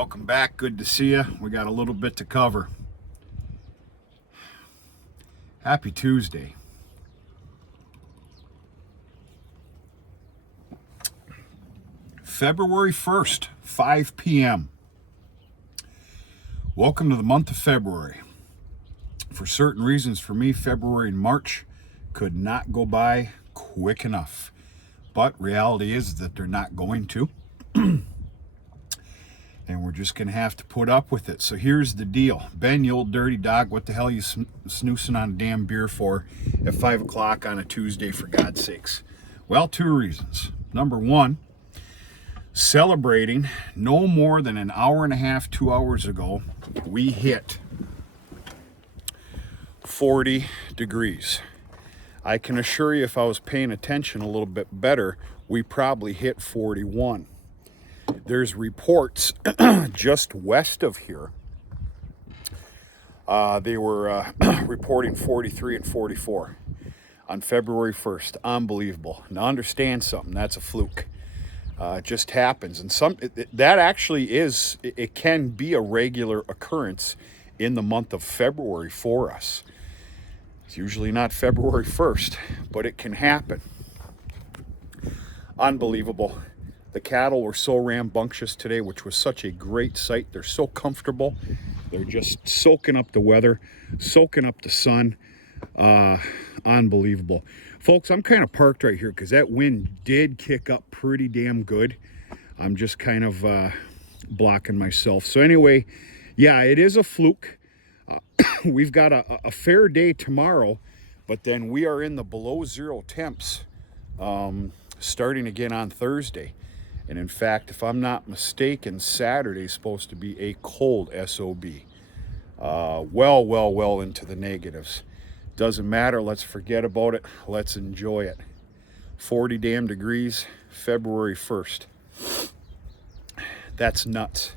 Welcome back. Good to see you. We got a little bit to cover. Happy Tuesday. February 1st, 5 p.m. Welcome to the month of February. For certain reasons, for me, February and March could not go by quick enough. But reality is that they're not going to. And we're just going to have to put up with it. So here's the deal. Ben, you old dirty dog, what the hell are you snoozing on a damn beer for at 5 o'clock on a Tuesday, for God's sakes? Well, two reasons. Number one, celebrating no more than an hour and a half, 2 hours ago, we hit 40 degrees. I can assure you, if I was paying attention a little bit better, we probably hit 41. There's reports just west of here. They were reporting 43 and 44 on February 1st. Unbelievable. Now understand something. That's a fluke. It just happens. And that actually is, it can be a regular occurrence in the month of February for us. It's usually not February 1st, but it can happen. Unbelievable. The cattle were so rambunctious today, which was such a great sight. They're so comfortable. They're just soaking up the weather, soaking up the sun. Unbelievable. Folks, I'm kind of parked right here because that wind did kick up pretty damn good. I'm just kind of blocking myself. So anyway, yeah, it is a fluke. We've got a fair day tomorrow, but then we are in the below zero temps starting again on Thursday. And in fact, if I'm not mistaken, Saturday is supposed to be a cold SOB. Well into the negatives. Doesn't matter. Let's forget about it. Let's enjoy it. 40 damn degrees, February 1st. That's nuts.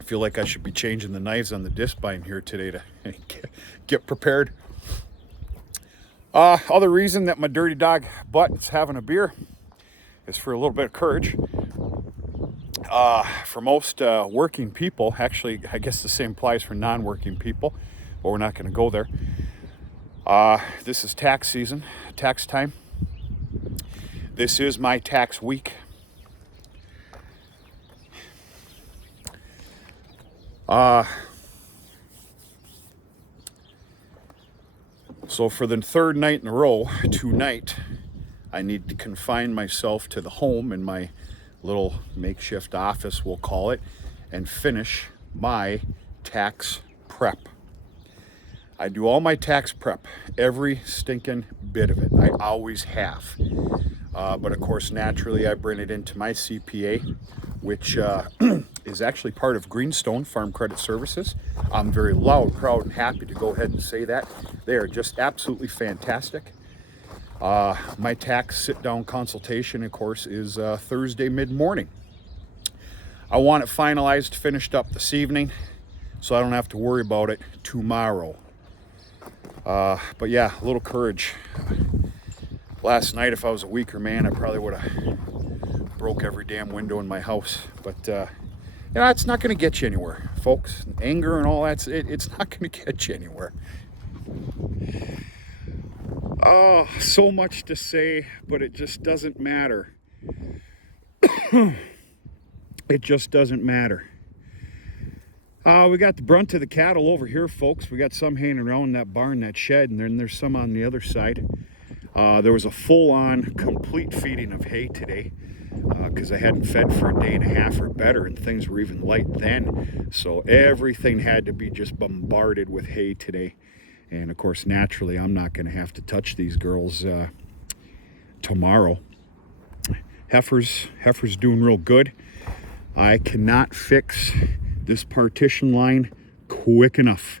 I feel like I should be changing the knives on the disc spine here today to get prepared. Other reason that my dirty dog butt is having a beer is for a little bit of courage. For most working people, actually, I guess the same applies for non-working people, but we're not going to go there. This is tax season, tax time. This is my tax week. So for the third night in a row, tonight, I need to confine myself to the home in my little makeshift office, we'll call it, and finish my tax prep. I do all my tax prep, every stinking bit of it. I always have. But of course, naturally, I bring it into my CPA, which is actually part of Greenstone Farm Credit Services. I'm very loud, proud, and happy to go ahead and say that. They are just absolutely fantastic. My tax sit-down consultation, of course, is Thursday mid-morning. I want it finalized, finished up this evening, so I don't have to worry about it tomorrow. But yeah, a little courage. Last night, if I was a weaker man, I probably would have broke every damn window in my house. But you know, it's not going to get you anywhere, folks. Anger and all that, it's not going to get you anywhere. Oh, so much to say, but it just doesn't matter. It just doesn't matter. We got the brunt of the cattle over here, folks. We got some hanging around that barn, that shed, and then there's some on the other side. There was a full-on, complete feeding of hay today because I hadn't fed for a day and a half or better, and things were even light then. So everything had to be just bombarded with hay today. And of course, naturally, I'm not going to have to touch these girls tomorrow. Heifer's doing real good. I cannot fix this partition line quick enough.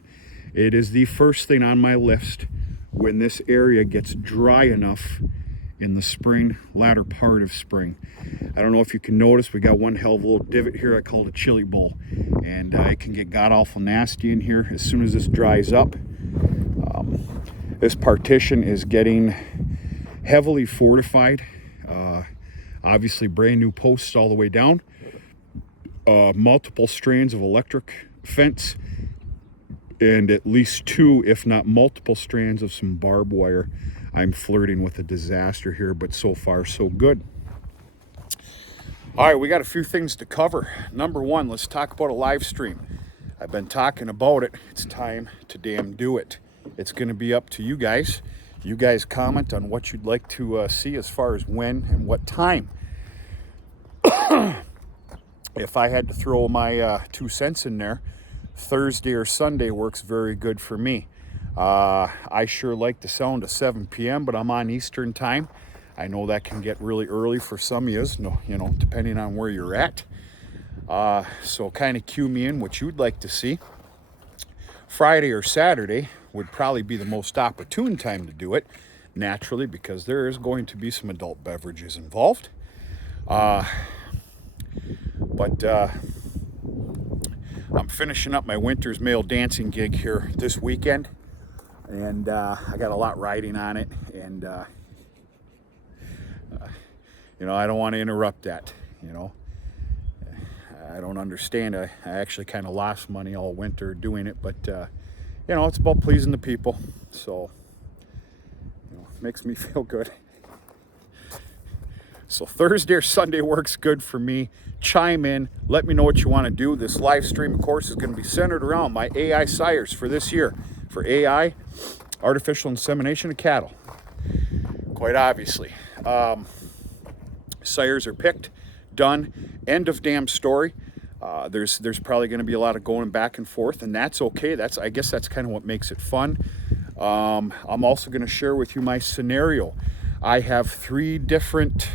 It is the first thing on my list when this area gets dry enough in the spring, latter part of spring. I don't know if you can notice, we got one hell of a little divot here I call it a chili bowl, and it can get god awful nasty in here as soon as this dries up. This partition is getting heavily fortified. Obviously brand new posts all the way down, multiple strands of electric fence, and at least 2, if not multiple strands of some barbed wire. I'm flirting with a disaster here, but so far so good. All right, we got a few things to cover. Number 1, let's talk about a live stream. I've been talking about it. It's time to damn do it. It's going to be up to you guys. You guys comment on what you'd like to see as far as when and what time. If I had to throw my 2 cents in there, Thursday or Sunday works very good for me. I sure like the sound of 7 p.m., but I'm on Eastern time. I know that can get really early for some of you, depending on where you're at. So kind of cue me in what you'd like to see. Friday or Saturday would probably be the most opportune time to do it, naturally, because there is going to be some adult beverages involved. But I'm finishing up my Winter's Male dancing gig here this weekend, and I got a lot riding on it, and I don't want to interrupt that. I don't understand. I actually kind of lost money all winter doing it, but it's about pleasing the people, so it makes me feel good. So Thursday or Sunday works good for me. Chime in, let me know what you want to do. This live stream, of course, is going to be centered around my AI sires for this year, for AI, artificial insemination of cattle. Quite obviously. Sires are picked, done, end of damn story. There's probably going to be a lot of going back and forth, and that's okay. I guess that's kind of what makes it fun. I'm also going to share with you my scenario. I have 3 different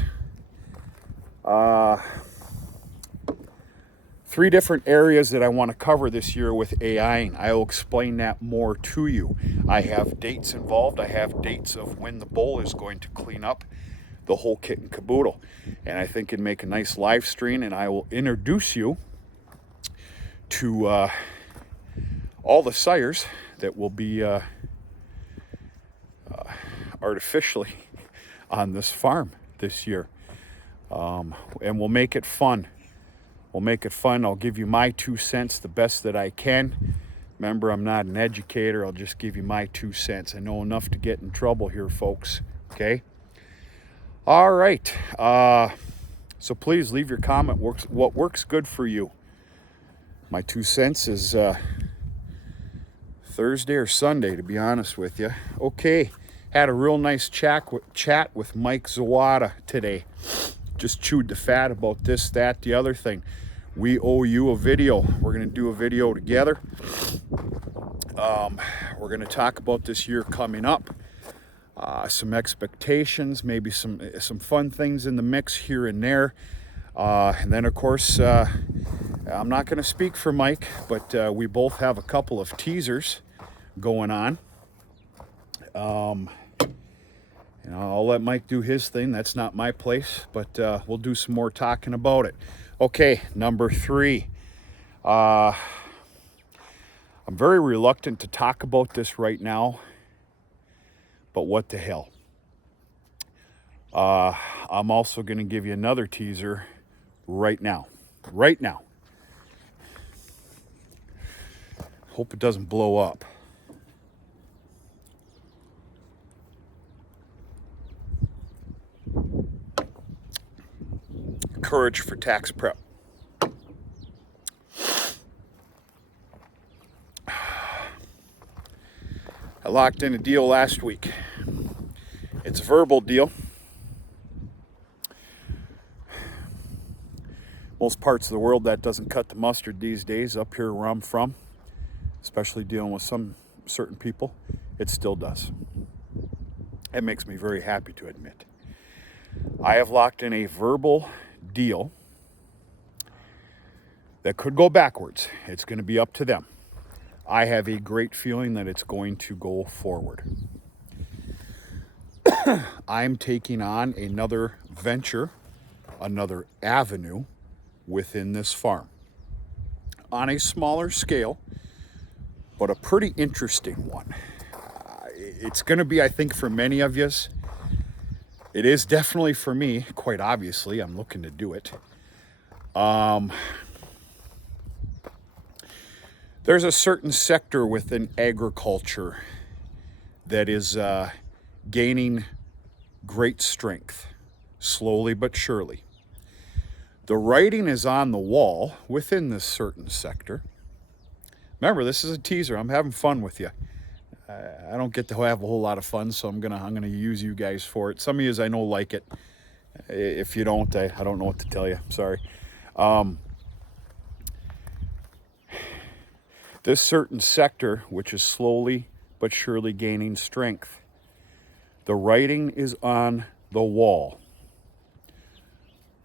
areas that I want to cover this year with AI, and I'll explain that more to you. I have dates involved. I have dates of when the bull is going to clean up, the whole kit and caboodle. And I think it'd make a nice live stream, and I will introduce you to all the sires that will be artificially on this farm this year. And we'll make it fun. I'll give you my 2 cents, the best that I can. Remember, I'm not an educator. I'll just give you my 2 cents. I know enough to get in trouble here, folks. Okay? All right. So please leave your comment. What works good for you? My 2 cents is Thursday or Sunday, to be honest with you. Okay. Had a real nice chat with Mike Zawada today. Just chewed the fat about this, that, the other thing. We owe you a video. We're going to do a video together. We're going to talk about this year coming up. Some expectations, maybe some fun things in the mix here and there. And then, of course, I'm not going to speak for Mike, but we both have a couple of teasers going on. I'll let Mike do his thing. That's not my place, but we'll do some more talking about it. Okay, number 3. I'm very reluctant to talk about this right now, but what the hell. I'm also going to give you another teaser right now. Right now. Hope it doesn't blow up. Courage for tax prep. I locked in a deal last week. It's a verbal deal. Most parts of the world that doesn't cut the mustard these days. Up here where I'm from, especially dealing with some certain people, it still does. It makes me very happy to admit. I have locked in a verbal deal that could go backwards. It's going to be up to them. I have a great feeling that it's going to go forward. I'm taking on another venture, another avenue within this farm. On a smaller scale, but a pretty interesting one. It's going to be, I think, for many of you, it is definitely for me, quite obviously. I'm looking to do it. There's a certain sector within agriculture that is gaining great strength, slowly but surely. The writing is on the wall within this certain sector. Remember, this is a teaser. I'm having fun with you. I don't get to have a whole lot of fun, so I'm gonna use you guys for it. Some of you I know like it. If you don't, I don't know what to tell you. I'm sorry. This certain sector, which is slowly but surely gaining strength, the writing is on the wall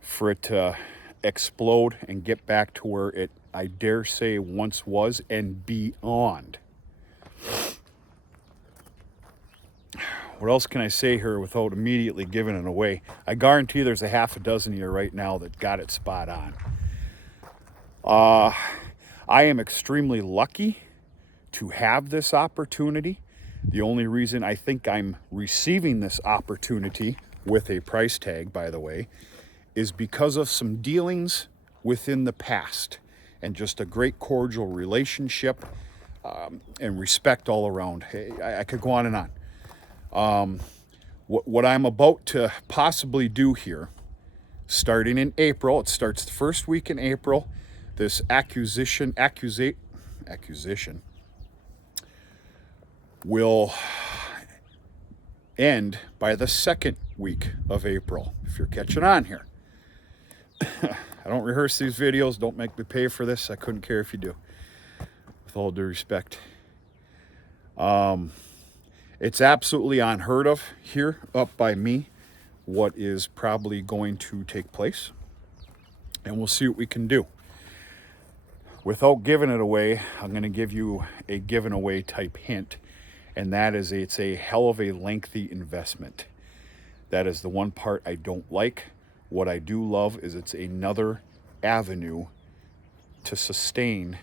for it to explode and get back to where it, I dare say, once was and beyond. What else can I say here without immediately giving it away? I guarantee there's a half a dozen here right now that got it spot on. I am extremely lucky to have this opportunity. The only reason I think I'm receiving this opportunity with a price tag, by the way, is because of some dealings within the past and just a great cordial relationship and respect all around. Hey, I could go on and on. What I'm about to possibly do here, starting in April, it starts the first week in April, this accusation will end by the second week of April, if you're catching on here. I don't rehearse these videos. Don't make me pay for this. I couldn't care if you do. With all due respect. It's absolutely unheard of here up by me what is probably going to take place. And we'll see what we can do. Without giving it away, I'm going to give you a given away type hint. And that is it's a hell of a lengthy investment. That is the one part I don't like. What I do love is it's another avenue to sustain,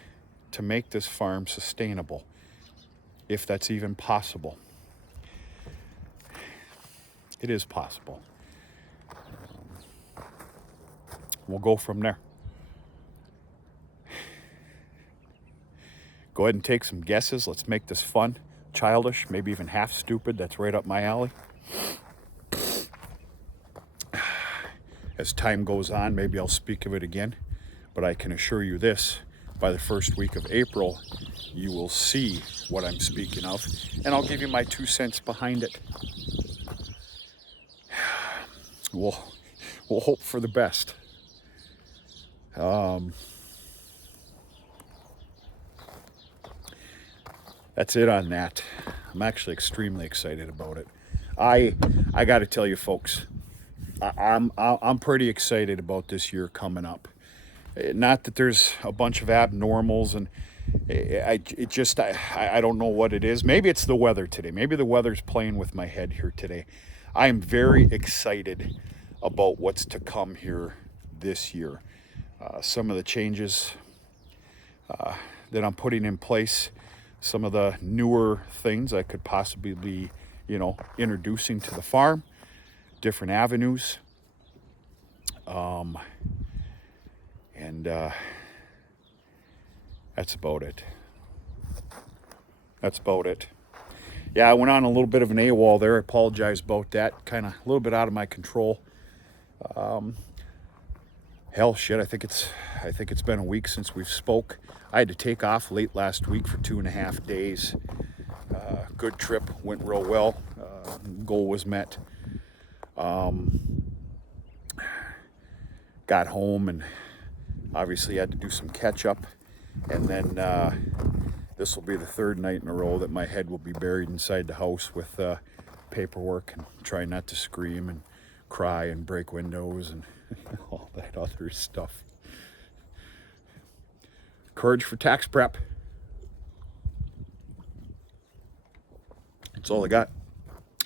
to make this farm sustainable, if that's even possible. It is possible. We'll go from there. Go ahead and take some guesses. Let's make this fun, childish, maybe even half stupid. That's right up my alley. As time goes on, maybe I'll speak of it again, but I can assure you this, by the first week of April, you will see what I'm speaking of, and I'll give you my 2 cents behind it. We'll hope for the best. That's it on that. I'm actually extremely excited about it. I got to tell you, folks, I'm pretty excited about this year coming up. Not that there's a bunch of abnormals, and I don't know what it is. Maybe it's the weather today. Maybe the weather's playing with my head here today. I am very excited about what's to come here this year. Some of the changes that I'm putting in place, some of the newer things I could possibly be, introducing to the farm, different avenues. And that's about it. Yeah, I went on a little bit of an AWOL there. I apologize about that. Kind of a little bit out of my control. Hell, shit, I think it's been a week since we've spoke. I had to take off late last week for 2.5 days. Good trip, went real well. Goal was met. Got home and obviously had to do some catch up. And then this will be the third night in a row that my head will be buried inside the house with paperwork and trying not to scream and cry and break windows and all that other stuff. Courage for tax prep. That's all I got.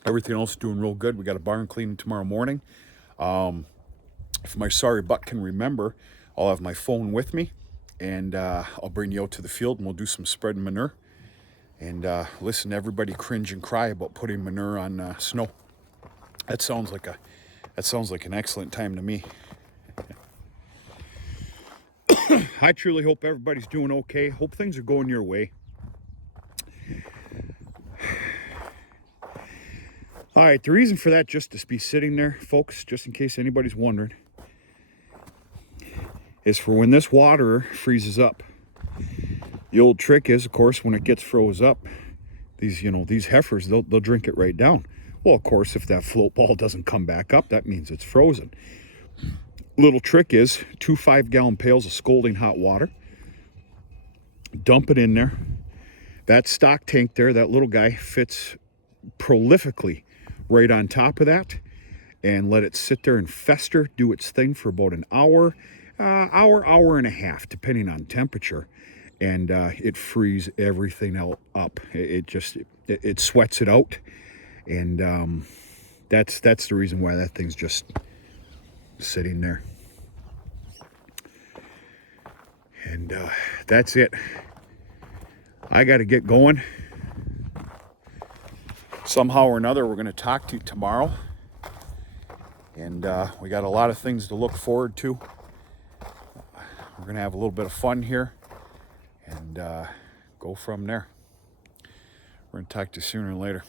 Everything else is doing real good. We got a barn cleaning tomorrow morning. If my sorry butt can remember, I'll have my phone with me, and I'll bring you out to the field and we'll do some spreading manure. And listen to everybody cringe and cry about putting manure on snow. That sounds like a That sounds like an excellent time to me. I truly hope everybody's doing okay. Hope things are going your way. All right, the reason for that, just to be sitting there, folks, just in case anybody's wondering, is for when this water freezes up. The old trick is, of course, when it gets froze up, these heifers, they'll drink it right down. Well, of course, if that float ball doesn't come back up, that means it's frozen. Little trick is 2 5-gallon pails of scalding hot water. Dump it in there. That stock tank there, that little guy, fits prolifically right on top of that, and let it sit there and fester, do its thing for about an hour, hour and a half, depending on temperature, and it frees everything up. It sweats it out, and that's the reason why that thing's just sitting there. And that's it. I got to get going. Somehow or another, we're going to talk to you tomorrow. And we got a lot of things to look forward to. We're going to have a little bit of fun here and go from there. We're going to talk to you sooner or later.